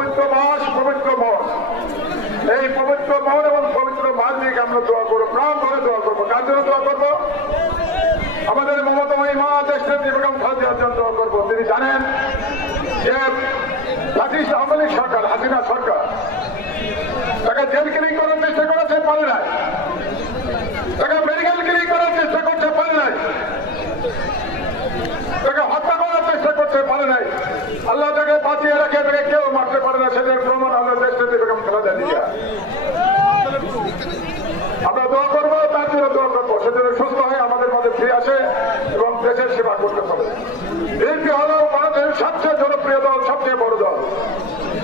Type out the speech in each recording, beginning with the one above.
পবিত্র মাস, পবিত্র মাস, এই পবিত্র মাস এবং পবিত্র মাস নিয়ে আমরা দোয়া করবো, প্রাণ ধরে দোয়া করবো। কার জন্য দোয়া করবো? আমাদের মমতাময়ী মা দেশের বেগম খালেদা জিয়ার জন্য দোয়া করবো। তিনি জানেন যে আওয়ামী লীগ সরকার, হাসিনা সরকার তাকে জেল কিলিং করার চেষ্টা করেছে, পারে নাই। তাকে মেডিকেল কিলিং করার চেষ্টা করছে, পারে নাই। তাকে হত্যা করার চেষ্টা করছে, পারে নাই। আল্লাহ তাকে বাঁচিয়ে রাখে, তাকে কেউ মারতে পারে না। সেটার প্রমাণ হলো দেশের বেগম খালেদা জিয়া। আমরা দোয়া করবো, তার জন্য দোয়া করবো, সেজন্য সুস্থ হয়ে আমাদের মধ্যে ফিরে আসে এবং দেশের সেবা করতে পারে। বিএনপি হল ভারতের সবচেয়ে জনপ্রিয় দল, সবচেয়ে বড় দল।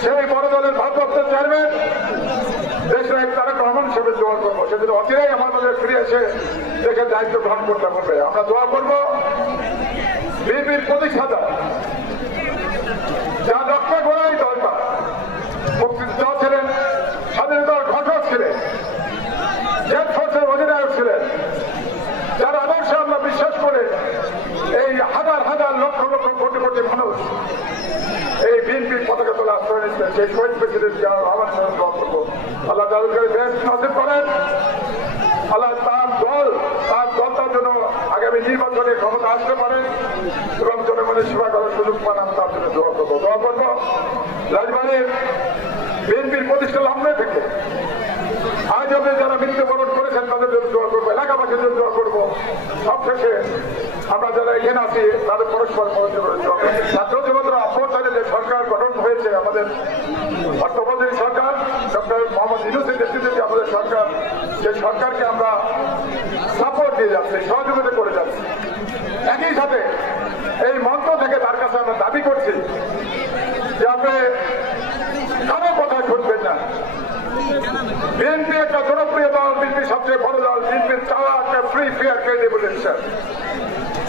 সেই বড় দলের ভারপ্রাপ্ত চেয়ারম্যান দেশের এক তারেক রহমান হিসেবে দোয়া করবো, সেজন্য অচিরেই আমার মধ্যে ফিরে এসে দেশের দায়িত্ব গ্রহণ করতে পারবে। আমরা দোয়া করবো বিএনপির প্রতিষ্ঠাতা, যা রক্ত গোড়াই দলটা, মুক্তিযোদ্ধা ছিলেন, স্বাধীনতার ঘোষক ছিলেন, জেড ফোর্সের অধিনায়ক ছিলেন, যার আদর্শে আমরা বিশ্বাস করে এই হাজার হাজার লক্ষ লক্ষ কোটি কোটি মানুষ এই বিএনপির পতাকা তোলা আশ্রয় নিচ্ছেন, সেই শহীদ প্রেসিডেন্ট জিয়াউর রহমান দোয়া করবো। আল্লাহ তাআলা বেশ নসিব করেন। আল্লাহ তার দলটার জন্য আগামী নির্বাচনে ক্ষমতা আসতে পারে এবং জনগণের সেবা করার সুযোগ পান। আমি তার জন্য দোয়া করবো। রাজবাড়ির বিএনপির প্রতিষ্ঠা লগ্ন থেকে আজ অব্দি যারা মৃত্যুবরণ করেছেন তাদের জন্য দোয়া করবো, এলাকাবাসীর জন্য দোয়া করবো। সবশেষে আমরা যারা এখানে আছি তাদের পরস্পর ছাত্র যুবকরা অভ্যুত্থানে যে সরকার গঠন হয়েছে, আমাদের অর্থমন্ত্রী সরকার ডক্টর মোহাম্মদ ইউনূসের নেতৃত্বে আমাদের সরকার, সেই সরকারকে আমরা সাপোর্ট দিয়ে যাচ্ছি, সহযোগিতা করে যাচ্ছি। একই সাথে এই মন্ত্র থেকে তার কাছে আমরা দাবি করছি যে আপনি কারো কথা শুনবেন না। বিএনপি একটা জনপ্রিয় দল, বিএনপি সবচেয়ে বড় দল, বিএনপির চাওয়া একটা ফ্রি ফেয়ার ক্রেডিবল ইলেকশন।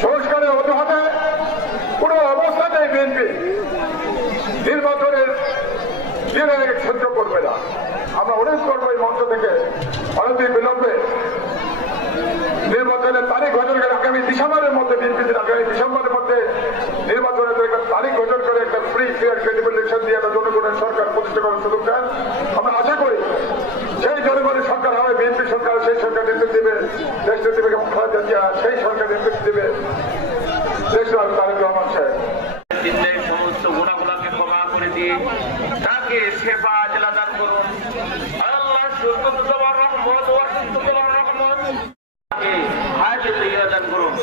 সংস্কারের অজুহাতে কোনো অবস্থাতেই বিএনপি নির্বাচনের সহ্য করবে না। আমরা অনুরোধ করবো এই মঞ্চ থেকে অনতি বিলম্বে নির্বাচনের তারিখ ঘোষণা করে আগামী ডিসেম্বরের মধ্যে, বিএনপির আগামী ডিসেম্বরের মধ্যে নির্বাচনের একটা তারিখ ঘোষণা করে একটা ফ্রি ফেয়ার ক্রেডিবল ইলেকশন দিয়ে একটা জনগণের সরকার প্রতিষ্ঠা করার সুযোগ দেন। আমরা আশা করি সেই জনগণের সরকার হবে, বিএনপি সরকার, সেই সরকার নেতৃত্ব দেবে দেশ নেত্রী বেগম খালেদা জিয়া, সেই সরকার নেতৃত্ব দেবে দেশ তারেক রহমান সাহেব। সমস্ত গুণাগুলাকে ক্ষমা করে দিয়ে তাকে সেবা দান করুন। আল্লাহ সুস্থতা দেওয়ার রহমত, অসুস্থতা দেওয়ার রহমত, দান করুন।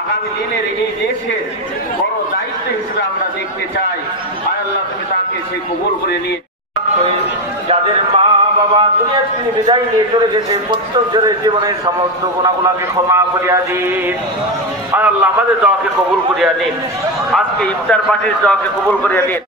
আগামী দিনের এই দেশের বড় দায়িত্ব হিসেবে আমরা দেখতে চাই। আল্লাহ তুমি তাকে সে কবুল করে নিয়ে, যাদের মা বাবা দুনিয়া থেকে বিদায় নিয়ে চলে গেছে, প্রত্যেকজনের জীবনের সমস্ত গুণাগুলাকে ক্ষমা করিয়া দিন। আল্লাহ আমাদের দোয়াকে কবুল করিয়া নিন। আজকে ইফতার পার্টির দোয়াকে কবুল করিয়া নিন।